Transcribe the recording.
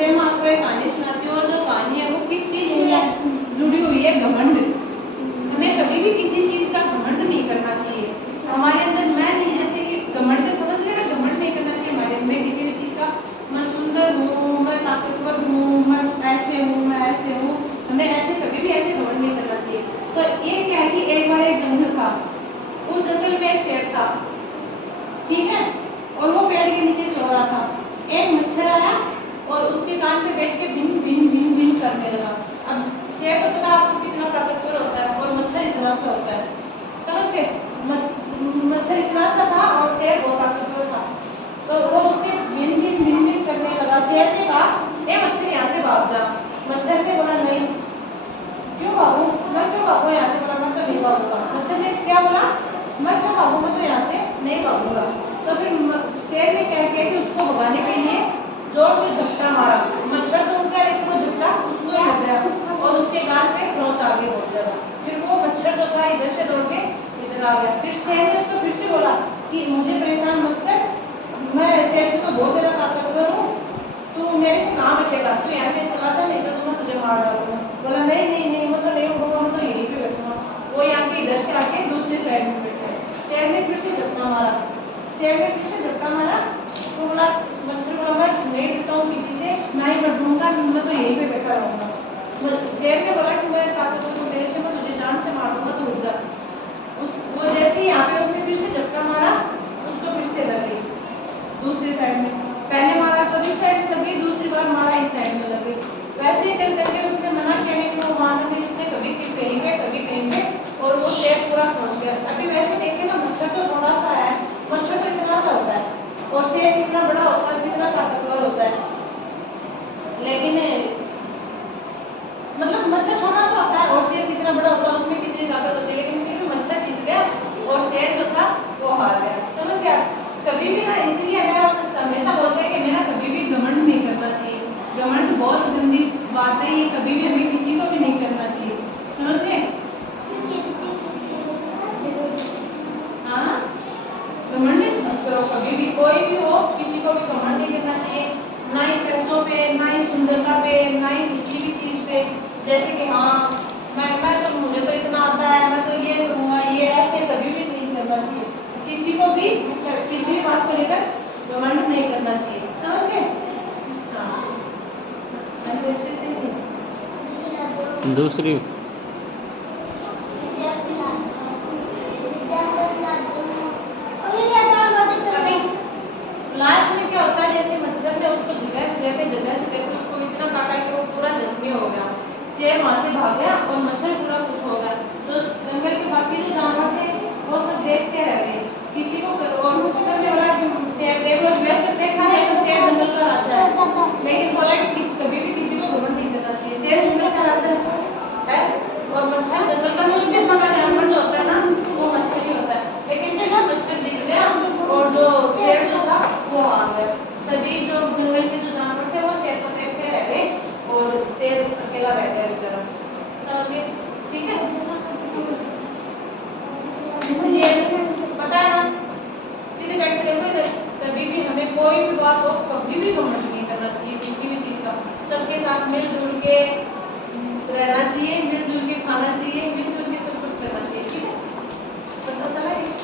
नमस्ते, मैं आपको एक कहानी सुनाती हूँ। और जो कहानी है वो किस चीज़ से जुड़ी हुई है? घमंड। हमें कभी भी किसी चीज़ का घमंड नहीं करना चाहिए। हमारे अंदर मैं नहीं, जैसे कि घमंड समझ गए ना, घमंड नहीं करना चाहिए हमारे अंदर किसी भी चीज़ का। मैं सुंदर हूँ, मैं ताकतवर हूँ, मैं ऐसे हूँ, मैं ऐसे हूँ। हमें ऐसे कभी भी ऐसे घमंड नहीं करना चाहिए। तो ये क्या है कि एक बार एक जंगल था, उस जंगल में एक शेर था, ठीक है, और वो पेड़ के नीचे सो रहा था। एक मच्छर आया और उसके कान पे बैठ के भिन भिन भिन भिन करने लगा। अब शेर को पता आपको कितना ताकतवर होता है और मच्छर इतना सा होता है, समझ गए? मच्छर इतना सा था और शेर बहुत ताकतवर था। तो वो उसके भिन भिन भिन भिन करने लगा। शेर ने कहा, ए मच्छर यहाँ से भाग जा। मच्छर ने बोला, नहीं। क्यों भागूं? मैं क्यों भागूं यहाँ से? बोला, मैं तो नहीं भागूंगा। मच्छर ने क्या बोला? मैं क्यों भागूं, मैं तो यहाँ से नहीं भागूंगा। तो फिर शेर ने क्या किया कि उसको भगाने के लिए जोर से झपटा मारा। मच्छर तो उठ गया, लेकिन वो झपटा उसको ही लग गया और उसके गाल पे खरोंच आगे बढ़ गया। फिर वो मच्छर जो था इधर से दौड़ के इधर आ गया। फिर शेर ने उसको फिर से बोला कि मुझे परेशान मत कर, मैं तेरे से तो बहुत ज्यादा ताकतवर हूँ, तू मेरे से कहाँ बचेगा, तू यहाँ से चला जा, नहीं तो मैं तुझे मार डालूंगा। बोला, नहीं नहीं नहीं, मैं तो नहीं उठूंगा, मैं तो यहीं पे बैठूंगा। वो यहाँ के इधर से आके दूसरी साइड में बैठा। शेर ने फिर से झपटा मारा। शेर ने फिर से झपटा मारा तो बोला, मच्छर बोला, मैं नहीं डरता हूँ किसी से, ना ही मैं डरूंगा, मैं तो यहीं पे बैठा रहूंगा। शेर ने बोला कि मैं ताकतवर हूँ, तेरे से मैं तुझे जान से मार दूंगा, तो उठ जा। वो जैसे ही यहाँ पे उसने फिर से झपटा मारा, उसको फिर से लग गई दूसरी साइड में। पहले मारा तो इस साइड में लग गई, दूसरी बार मारा इस साइड में लग गई। वैसे ही कर करके उसने मना किया, नहीं वो मारने में उसने कभी कहीं पे कभी कहीं पे, और वो शेर पूरा पहुंच गया। अभी वैसे देखे ना, मच्छर तो थोड़ा सा है, मच्छर तो इतना सा होता है और शेर कितना बड़ा होता है, कितना ताकतवर होता है। लेकिन मतलब मच्छर छोटा सा होता है और शेर कितना बड़ा होता है, उसमें कितनी ताकत होती है। लेकिन फिर भी मच्छर जीत गया और शेर जो था वो हार गया, समझ गया? कभी भी ना, इसलिए हमें हमेशा बोलते हैं कि हमें ना कभी भी घमंड नहीं करना चाहिए। घमंड बहुत गंदी बात है, ये कभी भी हमें किसी को भी नहीं करना चाहिए, समझ गए? हाँ, घमंड मत करो कभी भी, कोई भी हो, किसी को भी घमंड नहीं करना चाहिए। ना ही पैसों पे, ना ही सुंदरता पे, ना ही किसी भी चीज पे। जैसे कि हाँ, मैं तो, मुझे तो इतना आता है, मैं तो ये करूँगा, ये ऐसे कभी भी नहीं करना चाहिए। किसी को भी किसी भी बात को लेकर घमंड नहीं करना चाहिए, समझ गए? हाँ, दूसरी अभी लास्ट में क्या होता है, जैसे मच्छर ने उसको जगह पे उसको इतना काटा कि वो पूरा जख्मी हो गया। शेर वहां से भाग गया और मच्छर पूरा खुश हो गया। तो जंगल के बाकी जो जानवर थे वो सब देखते रह गए, किसी को और मच्छर ने बोला कि शेर देखो, वैसे देखा है तो शेर जंगल का राजा है, लेकिन बोला कि कभी भी किसी को घमंड नहीं करना चाहिए। शेर जंगल का राजा है और मच्छर जंगल का सबसे छोटा जानवर जो होता है ना, वो मच्छर ही होता है। लेकिन फिर ना मच्छर जीत गया और जो शेर जो था वो आ गया। सभी जो जंगल के जो जानवर थे वो शेर को देखते रह गए और शेर अकेला रह गया बेचारा, समझ गए? ठीक है, इसलिए पता है ना, सीधे बैठ के देखो इधर, कभी भी हमें कोई भी बात हो, कभी भी घमंड नहीं करना चाहिए किसी भी चीज का। सबके साथ मिलजुल के रहना चाहिए, मिलजुल के खाना चाहिए, मिलजुल के सब कुछ करना चाहिए, ठीक है? बस अच्छा लगे।